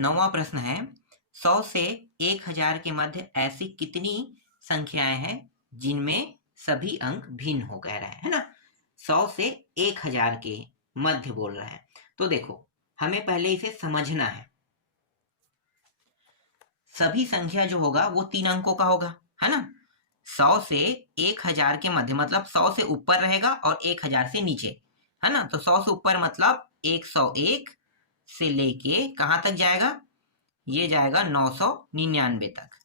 9वां प्रश्न है 100 से 1000 के मध्य ऐसी कितनी संख्याएं हैं जिनमें सभी अंक भिन्न हो, कह रहा है ना। 100 से 1000 के मध्य बोल रहा है। तो देखो हमें पहले इसे समझना है। सभी संख्या जो होगा वो 3 अंकों का होगा, है ना। 100 से 1000 के मध्य मतलब 100 से ऊपर रहेगा और 1000 से नीचे, है ना। तो 100 से ऊपर मतलब 101 से लेके कहाँ तक जाएगा, ये जाएगा 999 तक।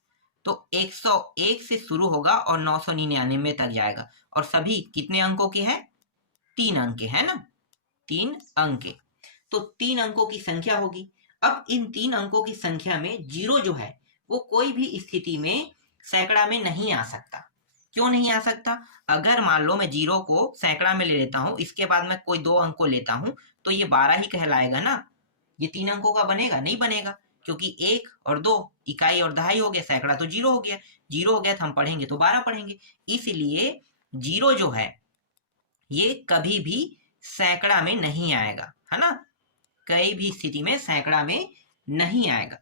तो 101 से शुरू होगा और 999 तक जाएगा। और सभी कितने अंकों के हैं, 3 अंक के, है ना, 3 अंक के। तो 3 अंकों की संख्या होगी। अब इन 3 अंकों की संख्या में जीरो जो है वो कोई भी स्थिति में सैकड़ा में नहीं आ सकता। क्यों नहीं आ सकता? अगर मान लो मैं जीरो को सैकड़ा में ले लेता हूं, इसके बाद मैं कोई 2 अंक को लेता हूं, तो ये 12 ही कहलाएगा ना। ये 3 अंकों का बनेगा? नहीं बनेगा, क्योंकि 1 और 2 इकाई और दहाई हो गया, सैकड़ा तो जीरो हो गया। जीरो हो गया तो हम पढ़ेंगे तो 12 पढ़ेंगे। इसलिए जीरो जो है ये कभी भी सैकड़ा में नहीं आएगा, है ना। कई भी स्थिति में सैकड़ा में नहीं आएगा।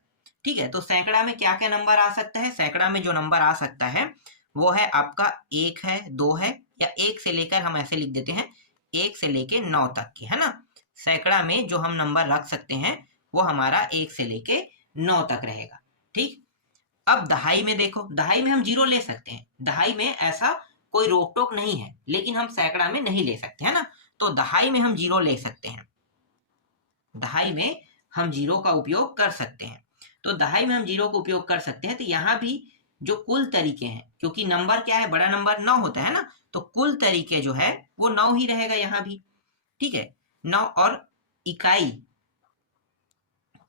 ठीक है, तो सैकड़ा में क्या क्या नंबर आ सकता है? सैकड़ा में जो नंबर आ सकता है वो है आपका 1 है, 2 है, या 1 से लेकर, हम ऐसे लिख देते हैं, 1 से लेकर 9 तक के, है ना। सैकड़ा में जो हम नंबर रख सकते हैं वो हमारा 1 से लेके 9 तक रहेगा। ठीक। अब दहाई में देखो, दहाई में हम जीरो ले सकते हैं, दहाई में ऐसा कोई रोक टोक नहीं है, लेकिन हम सैकड़ा में नहीं ले सकते, है ना। तो दहाई में हम जीरो ले सकते हैं, दहाई में हम जीरो का उपयोग कर सकते हैं। तो दहाई में हम जीरो का उपयोग कर सकते हैं। तो यहाँ भी जो कुल तरीके हैं, क्योंकि नंबर क्या है, बड़ा नंबर 9 होता है ना, तो कुल तरीके जो है वो 9 ही रहेगा यहाँ भी। ठीक है, 9। और इकाई,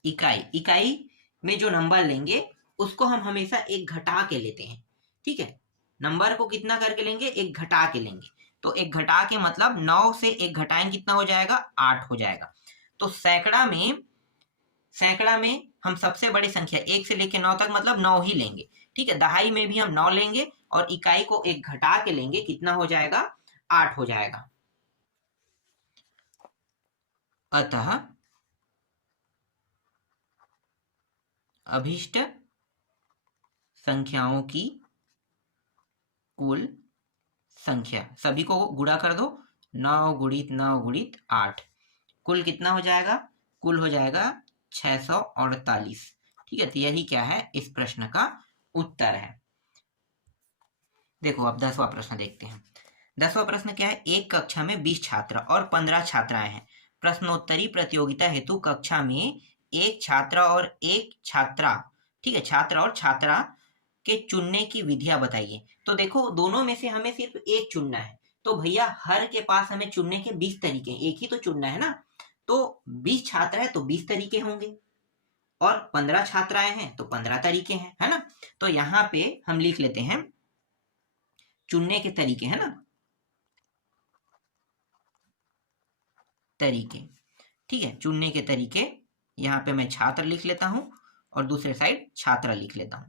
इकाई में जो नंबर लेंगे उसको हम हमेशा एक घटा के लेते हैं। ठीक है, नंबर को कितना करके लेंगे, एक घटा के लेंगे। तो एक घटा के मतलब 9 से एक घटाएं कितना हो जाएगा, 8 हो जाएगा। तो सैकड़ा में हम सबसे बड़ी संख्या 1 से लेकर 9 तक मतलब 9 ही लेंगे। ठीक है, दहाई में भी हम 9 लेंगे और इकाई को एक घटा के लेंगे, कितना हो जाएगा, 8 हो जाएगा। अतः अभीष्ट संख्याओं की कुल संख्या, सभी को गुणा कर दो, 9 गुणित 9 गुणित 8, कुल कितना हो जाएगा, कुल हो जाएगा 648। ठीक है, तो यही क्या है, इस प्रश्न का उत्तर है। देखो अब 10वां प्रश्न देखते हैं। 10वां प्रश्न क्या है, एक कक्षा में 20 छात्र और 15 छात्राएं हैं। प्रश्नोत्तरी प्रतियोगिता हेतु कक्षा में एक छात्र और एक छात्रा, ठीक है, छात्र और छात्रा के चुनने की विधियां बताइए। तो देखो दोनों में से हमें सिर्फ एक चुनना है। तो भैया हर के पास हमें चुनने के 20 तरीके, एक ही तो चुनना है ना। तो 20 छात्र है तो 20 तरीके होंगे, और 15 छात्राएं हैं तो 15 तरीके हैं, है ना। तो यहाँ पे हम लिख लेते हैं चुनने के तरीके, है ना, तरीके। ठीक है, चुनने के तरीके, यहाँ पे मैं छात्र लिख लेता हूं और दूसरे साइड छात्रा लिख लेता हूं।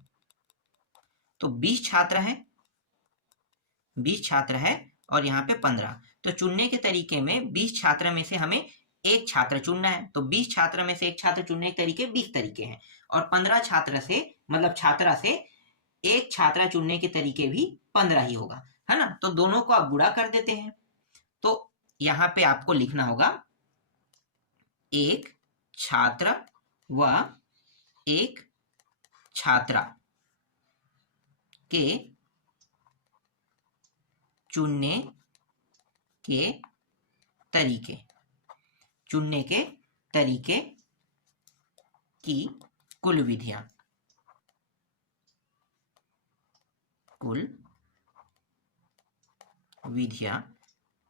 तो 20 छात्र हैं, 20 छात्र है और यहाँ पे 15। तो चुनने के तरीके में 20 छात्र में से हमें एक छात्र चुनना है। तो 20 छात्र में से एक छात्र चुनने के तरीके 20 तरीके हैं, और 15 छात्र से मतलब छात्रा से एक छात्रा चुनने के तरीके भी 15 ही होगा, है ना। तो दोनों को आप गुणा कर देते हैं। तो यहाँ पे आपको लिखना होगा एक छात्र व एक छात्रा के चुनने के तरीके, चुनने के तरीके की कुल विधियां, कुल विधियां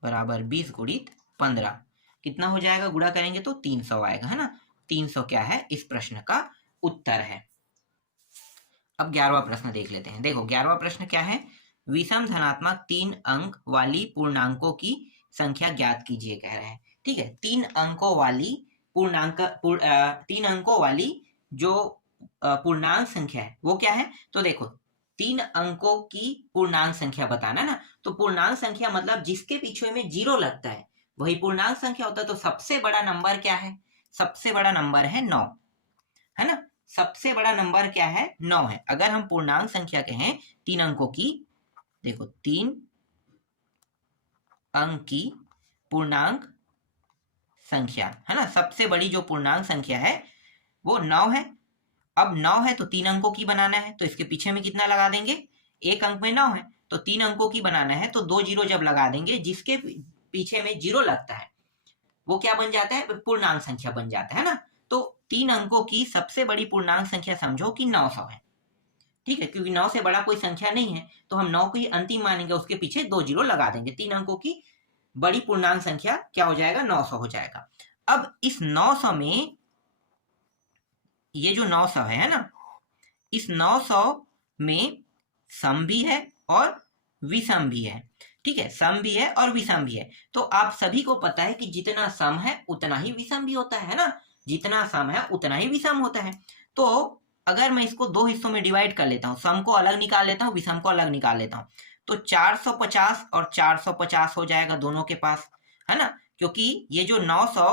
बराबर 20 गुणित 15, कितना हो जाएगा, गुणा करेंगे तो 300 आएगा, है ना। 300 क्या है, इस प्रश्न का उत्तर है। अब 11वां प्रश्न देख लेते हैं। देखो 11वां प्रश्न क्या है, विषम धनात्मक 3 अंक वाली पूर्णांकों की संख्या ज्ञात कीजिए, कह रहे हैं। ठीक है, 3 अंकों वाली पूर्णांक 3 अंकों वाली जो पूर्णांक संख्या है वो क्या है। तो देखो 3 अंकों की पूर्णांक संख्या बताना ना। तो पूर्णांक संख्या मतलब जिसके पीछे में जीरो लगता है वही पूर्णांक संख्या होता है। तो सबसे बड़ा नंबर क्या है, सबसे बड़ा नंबर है 9। है ना। सबसे बड़ा नंबर क्या है, 9 है। अगर हम पूर्णांक संख्या कहें 3 अंकों की, देखो 3 अंक की पूर्णांक संख्या है ना, सबसे बड़ी जो पूर्णांक संख्या है वो 9 है। अब 9 है तो 3 अंकों की बनाना है, तो इसके पीछे में कितना लगा देंगे, एक अंक में 9 है तो 3 अंकों की बनाना है, तो 2 जीरो जब लगा देंगे, जिसके पीछे में जीरो लगता है वो क्या बन जाता है, पूर्णांक संख्या बन जाता है ना। तो 3 अंकों की सबसे बड़ी पूर्णांक संख्या समझो कि 900 है, ठीक है, क्योंकि 9 से बड़ा कोई संख्या नहीं है, तो हम 9 को ही अंतिम मानेंगे, उसके पीछे 2 जीरो लगा देंगे, 3 अंकों की बड़ी पूर्णांक संख्या क्या हो जाएगा, 900 हो जाएगा। अब इस 900 में ये जो 900 है ना, इस 900 में सम भी है और विषम भी है, ठीक है, सम भी है और विषम भी है। तो आप सभी को पता है कि जितना सम है उतना ही विषम भी होता है ना, जितना सम है उतना ही विषम होता है। तो अगर मैं इसको दो हिस्सों में डिवाइड कर लेता हूँ, सम को अलग निकाल लेता हूँ, विषम को अलग निकाल लेता हूँ, तो 450 और 450 हो जाएगा दोनों के पास, है ना, क्योंकि ये जो 900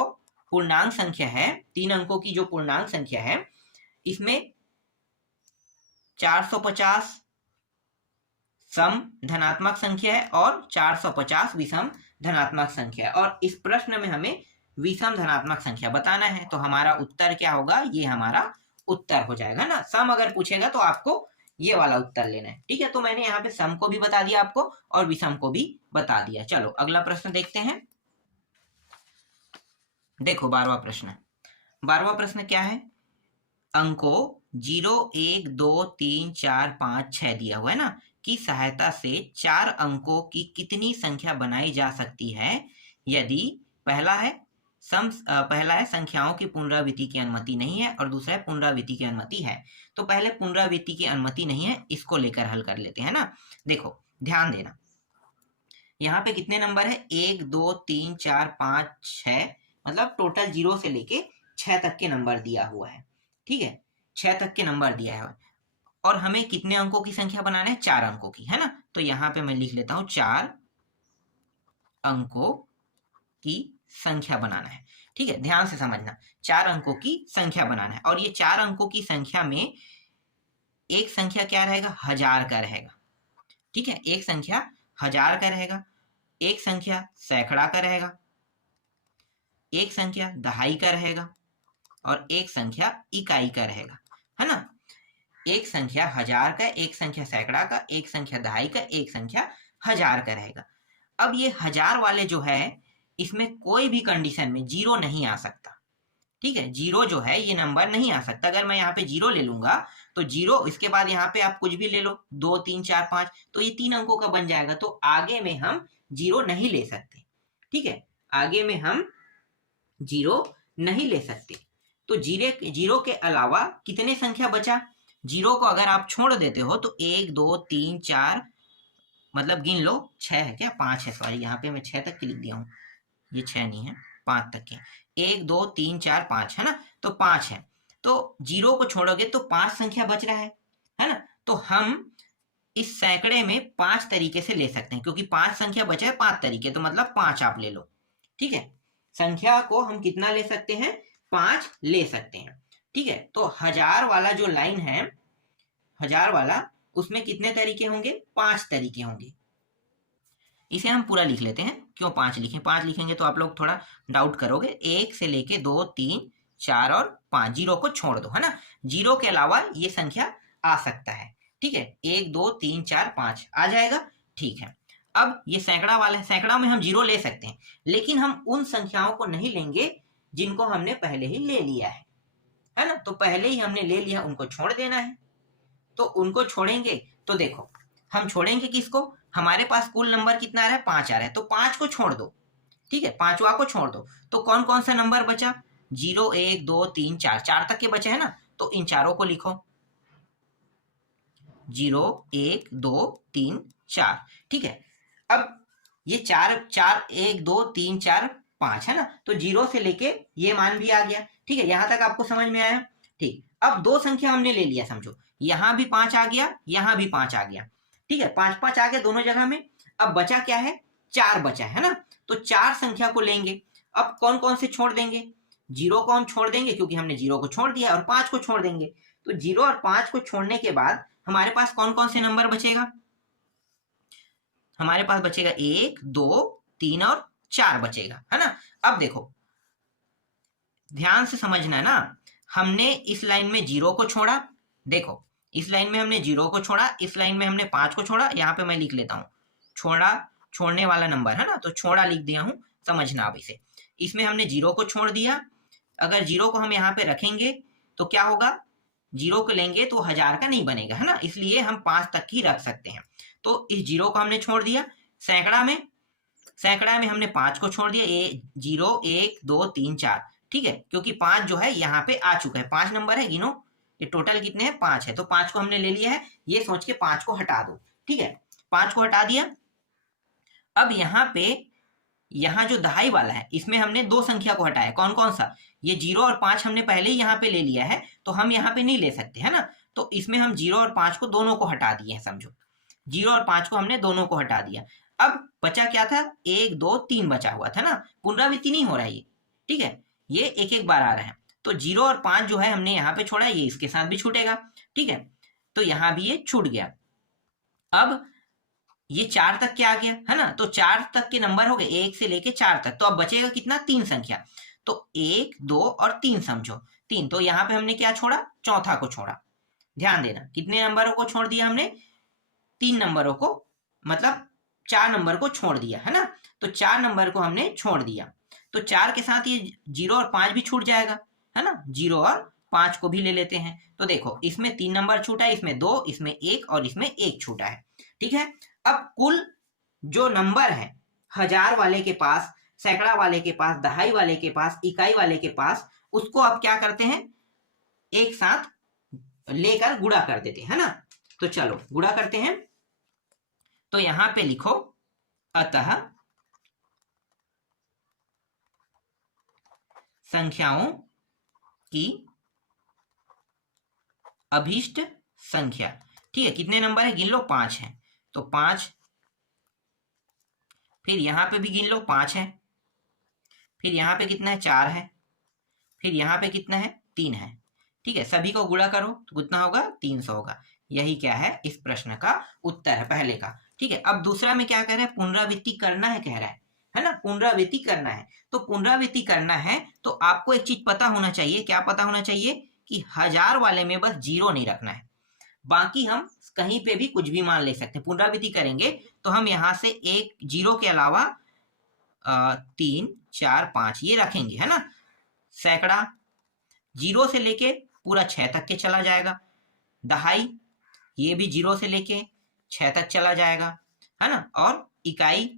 पूर्णांक संख्या है, 3 अंकों की जो पूर्णांक संख्या है, इसमें 450 सम धनात्मक संख्या है और 450 विषम धनात्मक संख्या है, और इस प्रश्न में हमें विषम धनात्मक संख्या बताना है, तो हमारा उत्तर क्या होगा, ये हमारा उत्तर हो जाएगा ना। सम अगर पूछेगा तो आपको ये वाला उत्तर लेना है, ठीक है। तो मैंने यहाँ पे सम को भी बता दिया आपको और विषम को भी बता दिया। चलो अगला प्रश्न देखते हैं। देखो 12वां प्रश्न, 12वां प्रश्न क्या है, अंकों 0 1 2 3 4 5 6 दिया हुआ है ना, की सहायता से 4 अंकों की कितनी संख्या बनाई जा सकती है यदि पहला है संख्याओं की पुनरावृत्ति की अनुमति नहीं है, और दूसरा है पुनरावृत्ति की अनुमति है। तो पहले पुनरावृत्ति की अनुमति नहीं है, इसको लेकर हल कर लेते हैं ना। देखो ध्यान देना, यहाँ पे कितने नंबर है, 1 2 3 4 5 6, मतलब टोटल 0 से लेके 6 तक के नंबर दिया हुआ है, ठीक है, 6 तक के नंबर दिया है, और हमें कितने अंकों की संख्या बनाना है, 4 अंकों की, है ना। तो यहाँ पे मैं लिख लेता हूँ 4 अंकों की संख्या बनाना है, ठीक है, ध्यान से समझना, 4 अंकों की संख्या बनाना है, और ये 4 अंकों की संख्या में एक संख्या क्या रहेगा, 1000 का रहेगा, ठीक है, एक संख्या 1000 का रहेगा, एक संख्या सैकड़ा का रहेगा, एक संख्या दहाई का रहेगा, और एक संख्या इकाई का रहेगा, है ना। एक संख्या 1000 का, एक संख्या सैकड़ा का, एक संख्या दहाई का, एक संख्या 1000 का रहेगा। अब ये 1000 वाले जो है, इसमें कोई भी कंडीशन में जीरो नहीं आ सकता, ठीक है, जीरो जो है ये नंबर नहीं आ सकता। अगर मैं यहाँ पे जीरो ले लूंगा तो जीरो, इसके बाद यहाँ पे आप कुछ भी ले लो, 2 3 4 5, तो ये 3 अंकों का बन जाएगा, तो आगे में हम जीरो नहीं ले सकते, ठीक है, आगे में हम जीरो नहीं ले सकते। तो जीरो के अलावा कितने संख्या बचा, जीरो को अगर आप छोड़ देते हो तो 1 2 3 4, मतलब गिन लो, 6 है क्या, 5 है, सॉरी यहाँ पे मैं 6 तक की लिख दिया हूँ, ये 6 नहीं है, 5 तक के, 1 2 3 4 5, है ना, तो 5 है, तो जीरो को छोड़ोगे तो 5 संख्या बच रहा है ना। तो हम इस सैकड़े में 5 तरीके से ले सकते हैं, क्योंकि 5 संख्या बचा है, 5 तरीके, तो मतलब 5 आप ले लो, ठीक है, संख्या को हम कितना ले सकते हैं, 5 ले सकते हैं, ठीक है। तो 1000 वाला जो लाइन है, 1000 वाला, उसमें कितने तरीके होंगे, 5 तरीके होंगे। इसे हम पूरा लिख लेते हैं, क्यों 5 लिखें, 5 लिखेंगे तो आप लोग थोड़ा डाउट करोगे, 1 से लेके 2 3 4 और 5, जीरो को छोड़ दो, है ना, जीरो के अलावा ये संख्या आ सकता है, ठीक है, 1 2 3 4 5 आ जाएगा, ठीक है। अब ये सैकड़ा वाला है, सैकड़ा में हम जीरो ले सकते हैं, लेकिन हम उन संख्याओं को नहीं लेंगे जिनको हमने पहले ही ले लिया है ना, तो पहले ही हमने ले लिया, उनको छोड़ देना है। तो उनको छोड़ेंगे, तो देखो हम छोड़ेंगे किसको, हमारे पास कुल नंबर कितना आ रहा है, 5 आ रहा है, तो 5 को छोड़ दो, ठीक है, 5वां को छोड़ दो, तो कौन कौन सा नंबर बचा, 0 1 2 3 4, 4 तक के बचे हैं ना, तो इन चारों को लिखो, 0 1 2 3 4, ठीक है। अब ये 4 4 1 2 3 4 5 है ना, तो 0 से लेके ये मान भी आ गया, ठीक है, यहां तक आपको समझ में आया, ठीक। अब दो संख्या हमने ले लिया, समझो यहां भी 5 आ गया, यहां भी 5 आ गया, ठीक है, 5 5 आ गया दोनों जगह में। अब बचा क्या है, 4 बचा है ना, तो 4 संख्या को लेंगे। अब कौन कौन से छोड़ देंगे, जीरो को हम छोड़ देंगे क्योंकि हमने जीरो को छोड़ दिया, और 5 को छोड़ देंगे। तो जीरो और 5 को छोड़ने के बाद हमारे पास कौन कौन से नंबर बचेगा? हमारे पास बचेगा 1, 2, 3 और 4 बचेगा, है ना। अब देखो ध्यान से समझना है ना, हमने इस लाइन में जीरो को छोड़ा, देखो इस लाइन में हमने जीरो को छोड़ा, इस लाइन में हमने 5 को छोड़ा, यहाँ पे मैं लिख लेता हूँ छोड़ा, छोड़ने वाला नंबर है ना, तो छोड़ा लिख दिया हूँ, समझना अब इसे। इसमें हमने जीरो को छोड़ दिया, अगर जीरो को हम यहाँ पे रखेंगे तो क्या होगा, जीरो को लेंगे तो 1000 का नहीं बनेगा, है ना, इसलिए हम 5 तक ही रख सकते हैं। तो इस जीरो को हमने छोड़ दिया। सैकड़ा में हमने 5 को छोड़ दिया, 0, 1, 2, 3, 4, ठीक है, क्योंकि 5 जो है यहाँ पे आ चुका है, 5 नंबर है, गिनो ये टोटल कितने हैं, 5 है, तो 5 को हमने ले लिया है, ये सोच के 5 को हटा दो, ठीक है, 5 को हटा दिया। अब यहाँ पे यहाँ जो दहाई वाला है इसमें हमने दो संख्या को हटाया, कौन कौन सा, ये 0 और 5 हमने पहले ही यहाँ पे ले लिया है, तो हम यहाँ पे नहीं ले सकते, है ना, तो इसमें हम 0 और 5 को दोनों को हटा दिए हैं, समझो 0 और 5 को हमने दोनों को हटा दिया। अब बचा क्या था, 1, 2, 3 बचा हुआ था ना, पुनरावृत्ति नहीं हो रहा है ये, ठीक है, ये एक एक बार आ रहा है, तो 0 और 5 जो है हमने यहाँ पे छोड़ा, ये इसके साथ भी छूटेगा, ठीक है, तो यहाँ भी ये छूट गया। अब ये 4 तक के आ गया, है ना, तो 4 तक के नंबर हो गए, 1 से लेके 4 तक, तो अब बचेगा कितना, 3 संख्या, तो 1, 2 और 3, समझो 3, तो यहाँ पे हमने क्या छोड़ा, चौथा को छोड़ा। ध्यान देना कितने नंबरों को छोड़ दिया हमने, 3 नंबरों को, मतलब 4 नंबर को छोड़ दिया, है ना, तो 4 नंबर को हमने छोड़ दिया, तो 4 के साथ ये 0 और 5 भी छूट जाएगा, है ना, 0 और 5 को भी ले लेते हैं, तो देखो इसमें 3 नंबर छूटा है, इसमें 2, इसमें 1 और इसमें 1 छूटा है, ठीक है। अब कुल जो नंबर है 1000 वाले के पास, सैकड़ा वाले के पास, दहाई वाले के पास, इकाई वाले के पास, उसको अब क्या करते हैं, एक साथ लेकर गुणा कर देते हैं, है ना, तो चलो गुणा करते हैं। तो यहां पे लिखो अतः संख्याओं की अभीष्ट संख्या, ठीक है, कितने नंबर है गिन लो, 5 है, तो 5, फिर यहां पे भी गिन लो 5 है, फिर यहां पे कितना है, 4 है, फिर यहां पे कितना है, 3 है, ठीक है, सभी को गुणा करो तो कितना होगा, 300 होगा। यही क्या है, इस प्रश्न का उत्तर है पहले का, ठीक है। अब दूसरा में क्या कह रहा है, पुनरावृत्ति करना है कह रहा है ना, पुनरावृत्ति करना है, तो पुनरावृत्ति करना है तो आपको एक चीज पता होना चाहिए, क्या पता होना चाहिए, कि 1000 वाले में बस 0 नहीं रखना है, बाकी हम कहीं पे भी कुछ भी मान ले सकते हैं। पुनरावृत्ति करेंगे तो हम यहाँ से एक 0 के अलावा 3, 4, 5 ये रखेंगे, है ना। सैकड़ा 0 से लेके पूरा 6 तक के चला जाएगा, दहाई ये भी 0 से लेके 6 तक चला जाएगा, है ना, और इकाई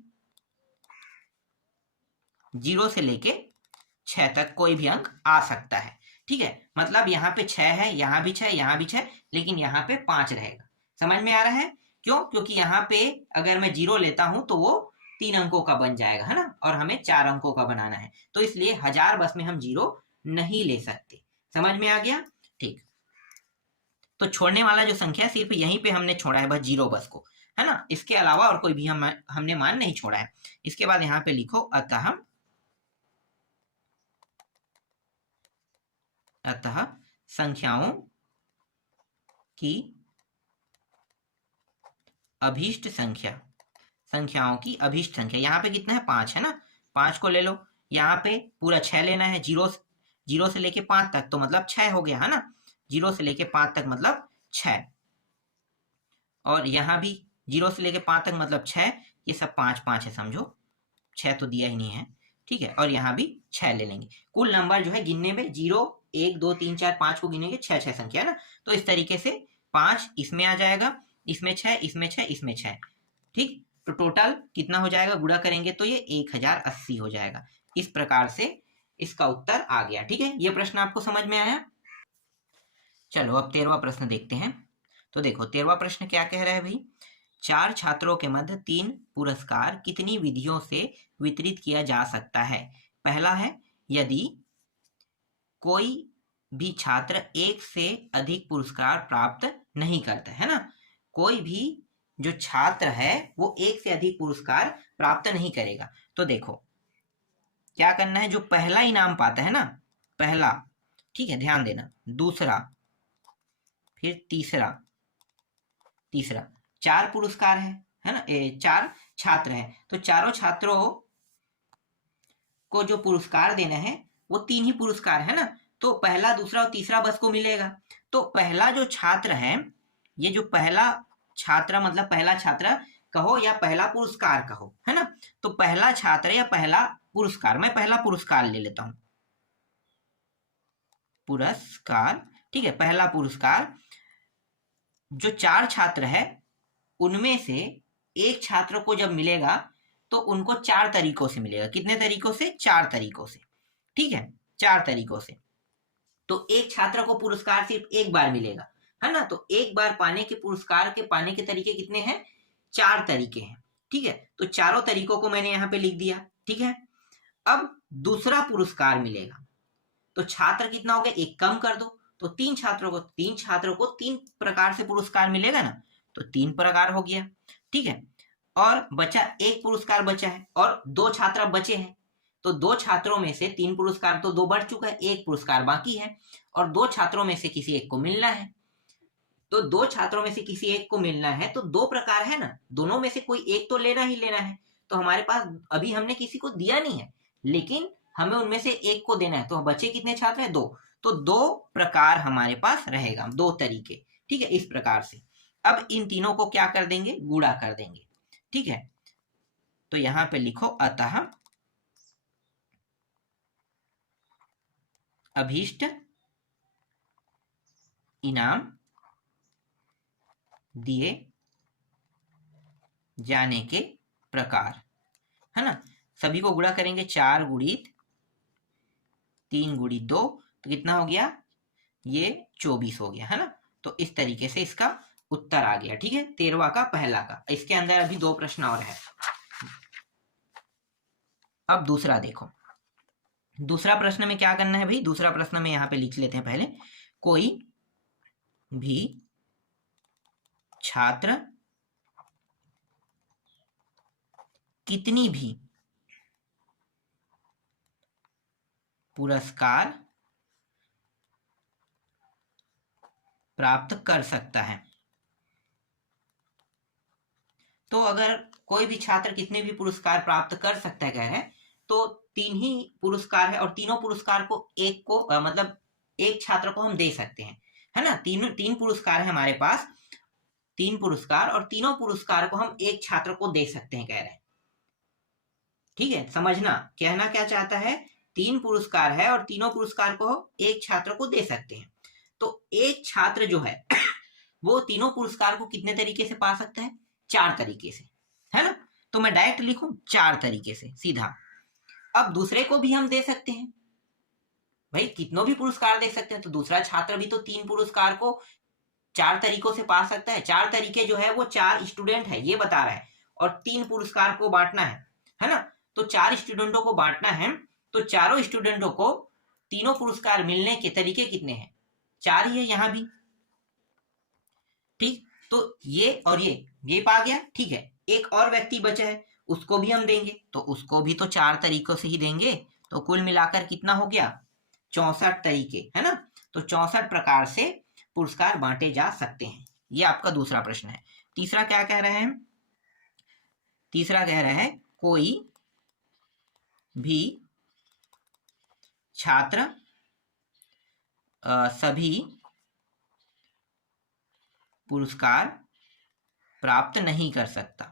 0 से लेके 6 तक कोई भी अंक आ सकता है, ठीक है, मतलब यहाँ पे 6 है, यहाँ भी 6, यहाँ भी 6, लेकिन यहाँ पे 5 रहेगा, समझ में आ रहा है, क्यों, क्योंकि यहाँ पे अगर मैं 0 लेता हूं तो वो 3 अंकों का बन जाएगा, है ना, और हमें 4 अंकों का बनाना है, तो इसलिए 1000 बस में हम 0 नहीं ले सकते, समझ में आ गया, ठीक। तो छोड़ने वाला जो संख्या सिर्फ यहीं पे हमने छोड़ा है, बस 0 बस को, है ना, इसके अलावा और कोई भी हमने मान नहीं छोड़ा है। इसके बाद यहाँ पे लिखो अतः संख्याओं की अभीष्ट संख्या, संख्याओं की अभीष्ट संख्या, यहाँ पे कितना है, 5 है ना, 5 को ले लो, यहाँ पे पूरा 6 लेना है, 0 से लेके 5 तक, तो मतलब 6 हो गया, है ना, 0 से लेके 5 तक मतलब 6, और यहाँ भी 0 से लेके 5 तक मतलब 6, ये सब 5 5 है, समझो 6 तो दिया ही नहीं है, ठीक है, और यहाँ भी 6 ले लेंगे, कुल नंबर जो है गिनने में 0, 1, 2, 3, 4, 5 को गिनेंगे 6 संख्या, है ना, तो इस तरीके से 5 इसमें आ जाएगा, इसमें 6, इसमें 6, इसमें 6, ठीक, तो टोटल कितना हो जाएगा, गुणा करेंगे तो ये 1080 हो जाएगा। इस प्रकार से इसका उत्तर आ गया, ठीक है, ये प्रश्न आपको समझ में आया। चलो अब 13वां प्रश्न देखते हैं। तो देखो 13वां प्रश्न क्या कह रहा है भाई, 4 छात्रों के मध्य 3 पुरस्कार कितनी विधियों से वितरित किया जा सकता है। पहला है, यदि कोई भी छात्र एक से अधिक पुरस्कार प्राप्त नहीं करता है ना, कोई भी जो छात्र है वो एक से अधिक पुरस्कार प्राप्त नहीं करेगा, तो देखो क्या करना है, जो पहला इनाम पाता है ना, पहला, ठीक है, ध्यान देना, दूसरा, फिर तीसरा, तीसरा, 4 पुरस्कार है ना, 4 छात्र हैं, तो चारों छात्रों को जो पुरस्कार देना है वो 3 ही पुरस्कार है ना, तो पहला, दूसरा और तीसरा बस को मिलेगा। तो पहला जो छात्र है, ये जो पहला छात्र मतलब पहला छात्र कहो या पहला पुरस्कार कहो, है ना, तो पहला छात्र या पहला पुरस्कार, मैं पहला पुरस्कार ले लेता हूं, पुरस्कार, ठीक है, पहला पुरस्कार जो 4 छात्र है उनमें से एक छात्र को जब मिलेगा तो उनको 4 तरीकों से मिलेगा। कितने तरीकों से? 4 तरीकों से, ठीक है, 4 तरीकों से। तो एक छात्र को पुरस्कार सिर्फ एक बार मिलेगा, है ना, तो एक बार पाने के पुरस्कार के पाने के तरीके कितने हैं? 4 तरीके हैं, ठीक है, तो चारों तरीकों को मैंने यहाँ पे लिख दिया, ठीक है। अब दूसरा पुरस्कार मिलेगा तो छात्र कितना हो गया? एक कम कर दो, तो 3 छात्रों को 3 प्रकार से पुरस्कार मिलेगा ना, तो 3 प्रकार हो गया, ठीक है। और बचा एक पुरस्कार बचा है और 2 छात्र बचे हैं, तो 2 छात्रों में से 3 पुरस्कार तो 2 बढ़ चुका है, एक पुरस्कार बाकी है और 2 छात्रों में से किसी एक को मिलना है। तो 2 छात्रों में से किसी एक को मिलना है तो 2 प्रकार है ना, दोनों में से कोई एक तो लेना ही लेना है। तो हमारे पास अभी हमने किसी को दिया नहीं है, लेकिन हमें उनमें से एक को देना है, तो बचे कितने छात्र हैं? 2, तो 2 प्रकार हमारे पास रहेगा, 2 तरीके, ठीक है, इस प्रकार से। अब इन तीनों को क्या कर देंगे? गुणा कर देंगे, ठीक है। तो यहां पे लिखो अतः अभीष्ट इनाम दिए जाने के प्रकार, है ना, सभी को गुणा करेंगे, 4 गुणित 3 गुणित 2, तो कितना हो गया? ये 24 हो गया, है ना। तो इस तरीके से इसका उत्तर आ गया, ठीक है, 13वां का पहला का। इसके अंदर अभी 2 प्रश्न और है। अब दूसरा देखो, दूसरा प्रश्न में क्या करना है भाई? दूसरा प्रश्न में यहां पे लिख लेते हैं पहले, कोई भी छात्र कितनी भी पुरस्कार प्राप्त कर सकता है। तो अगर कोई भी छात्र कितने भी पुरस्कार प्राप्त कर सकता है कह रहे हैं, तो 3 ही पुरस्कार है और तीनों पुरस्कार को एक को मतलब एक छात्र को हम दे सकते हैं, है ना। 3 पुरस्कार है हमारे पास, 3 पुरस्कार, और तीनों पुरस्कार को हम एक छात्र को दे सकते हैं कह रहे हैं, ठीक है। समझना, कहना क्या चाहता है? 3 पुरस्कार है और तीनों पुरस्कार को एक छात्र को दे सकते हैं, तो एक छात्र जो है वो तीनों पुरस्कार को कितने तरीके से पा सकता है? 4 तरीके से, है ना। तो मैं डायरेक्ट लिखूं 4 तरीके से सीधा। अब दूसरे को भी हम दे सकते हैं भाई, कितनों भी पुरस्कार दे सकते हैं, तो दूसरा छात्र भी तो 3 पुरस्कार को 4 तरीकों से पा सकता है। 4 तरीके जो है वो 4 स्टूडेंट है ये बता रहा है, और 3 पुरस्कार को बांटना है ना। तो 4 स्टूडेंटों को बांटना है, तो चारों स्टूडेंटों को तीनों पुरस्कार मिलने के तरीके कितने हैं? 4 ही है यहां भी, ठीक। तो ये और ये पा गया, ठीक है। एक और व्यक्ति बचा है, उसको भी हम देंगे, तो उसको भी तो 4 तरीकों से ही देंगे, तो कुल मिलाकर कितना हो गया? 64 तरीके, है ना। तो 64 प्रकार से पुरस्कार बांटे जा सकते हैं। ये आपका दूसरा प्रश्न है। तीसरा क्या कह रहे हैं? तीसरा कह रहे हैं कोई भी छात्र सभी पुरस्कार प्राप्त नहीं कर सकता,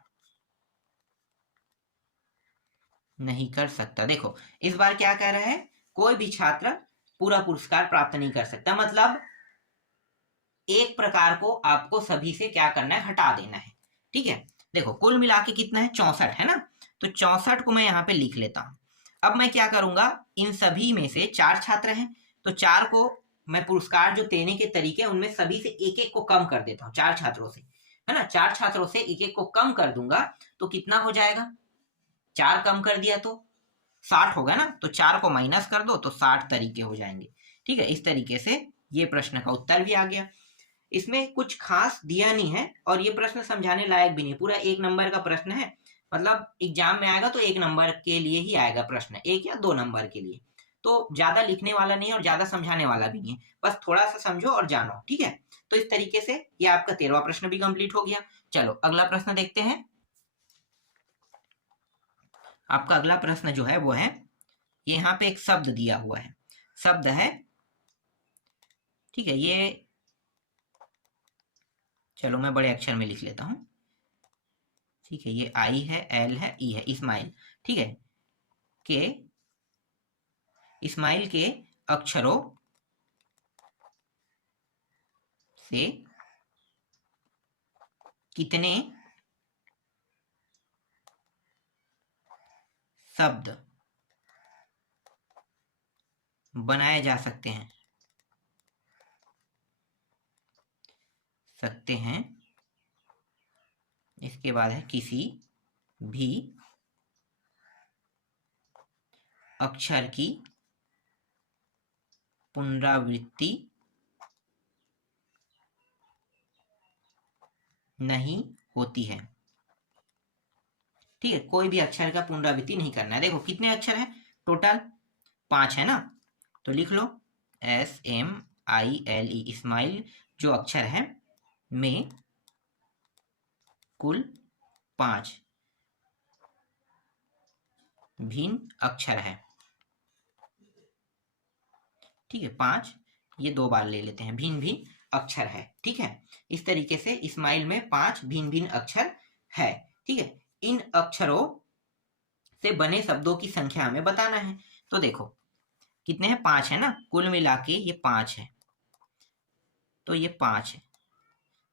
नहीं कर सकता। देखो इस बार क्या कह रहा है? कोई भी छात्र पूरा पुरस्कार प्राप्त नहीं कर सकता, मतलब एक प्रकार को आपको सभी से क्या करना है? हटा देना है, ठीक है। देखो कुल मिला के कितना है? 64, है ना। तो 64 को मैं यहाँ पे लिख लेता हूं। अब मैं क्या करूंगा? इन सभी में से 4 छात्र हैं, तो 4 को मैं पुरस्कार जो देने के तरीके उनमें सभी से एक एक को कम कर देता हूँ, 4 छात्रों से, है ना। 4 छात्रों से एक एक को कम कर दूंगा, तो कितना हो जाएगा? 4 कम कर दिया तो 60 होगा ना, तो 4 को माइनस कर दो तो 60 तरीके हो जाएंगे, ठीक है। इस तरीके से ये प्रश्न का उत्तर भी आ गया। इसमें कुछ खास दिया नहीं है और ये प्रश्न समझाने लायक भी नहीं, पूरा 1 नंबर का प्रश्न है, मतलब एग्जाम में आएगा तो 1 नंबर के लिए ही आएगा प्रश्न, 1 या 2 नंबर के लिए। तो ज्यादा लिखने वाला नहीं और ज्यादा समझाने वाला भी नहीं है, बस थोड़ा सा समझो और जानो, ठीक है। तो इस तरीके से ये आपका 13वां प्रश्न भी कंप्लीट हो गया। चलो अगला प्रश्न देखते हैं। आपका अगला प्रश्न जो है वो है, यहाँ पे एक शब्द दिया हुआ है, शब्द है, ठीक है, ये चलो मैं बड़े अक्षर में लिख लेता हूं, ठीक है, ये आई है, एल है, ई है, इस्माइल, ठीक है, के इस्माइल के अक्षरों से कितने शब्द बनाए जा सकते हैं, इसके बाद है किसी भी अक्षर की पुनरावृत्ति नहीं होती है, ठीक है, कोई भी अक्षर का पुनरावृत्ति नहीं करना है। देखो कितने अक्षर है टोटल, 5 है ना, तो लिख लो SMILE, इस्माइल जो अक्षर है में कुल 5 भिन्न अक्षर है, ठीक है, 5, ये 2 बार ले लेते हैं, भिन्न भिन्न अक्षर है, ठीक है। इस तरीके से इस्माइल में 5 भिन्न भिन्न अक्षर है, ठीक है। इन अक्षरों से बने शब्दों की संख्या हमें बताना है। तो देखो कितने हैं, 5 है ना, कुल मिला के ये 5 है, तो ये 5 है,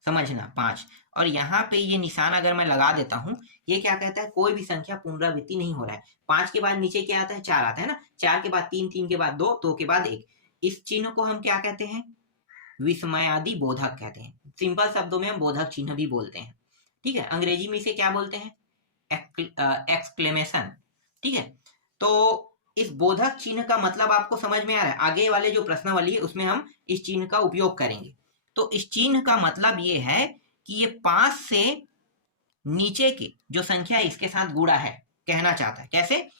समझना 5। और यहाँ पे ये निशान अगर मैं लगा देता हूं, ये क्या कहता है, कोई भी संख्या पुनरावृत्ति नहीं हो रहा है। 5 के बाद नीचे क्या आता है, 4 आता है ना, 4 के बाद 3, 3 के बाद 2, 2 के बाद 1। इस चिन्ह को हम क्या कहते हैं, विस्मयादि बोधक कहते हैं। सिंपल शब्दों में हम बोधक चिन्ह भी बोलते हैं, ठीक है। अंग्रेजी में इसे क्या बोलते हैं, एक्सक्लेमेशन, ठीक है। तो इस बोधक चिन्ह का मतलब आपको समझ में आ रहा है, आगे वाले जो प्रश्नावली है उसमें हम इस चिन्ह का उपयोग करेंगे। तो इस चिन्ह का मतलब ये है कि ये 5 से नीचे की जो संख्या इसके साथ गुणा है, कहना चाहता है कैसे,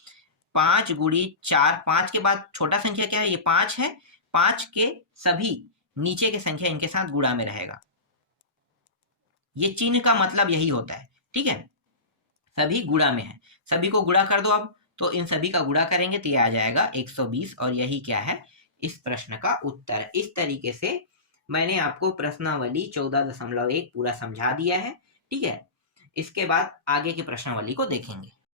5 गुणी 4, 5 के बाद छोटा संख्या क्या है, ये 5 है, 5 के सभी नीचे के संख्या इनके साथ गुणा में रहेगा, ये चिन्ह का मतलब यही होता है, ठीक है। सभी गुणा में है, सभी को गुणा कर दो अब, तो इन सभी का गुणा करेंगे तो ये आ जाएगा 120, और यही क्या है, इस प्रश्न का उत्तर। इस तरीके से मैंने आपको प्रश्नावली 14.1 पूरा समझा दिया है, ठीक है। इसके बाद आगे की प्रश्नावली को देखेंगे।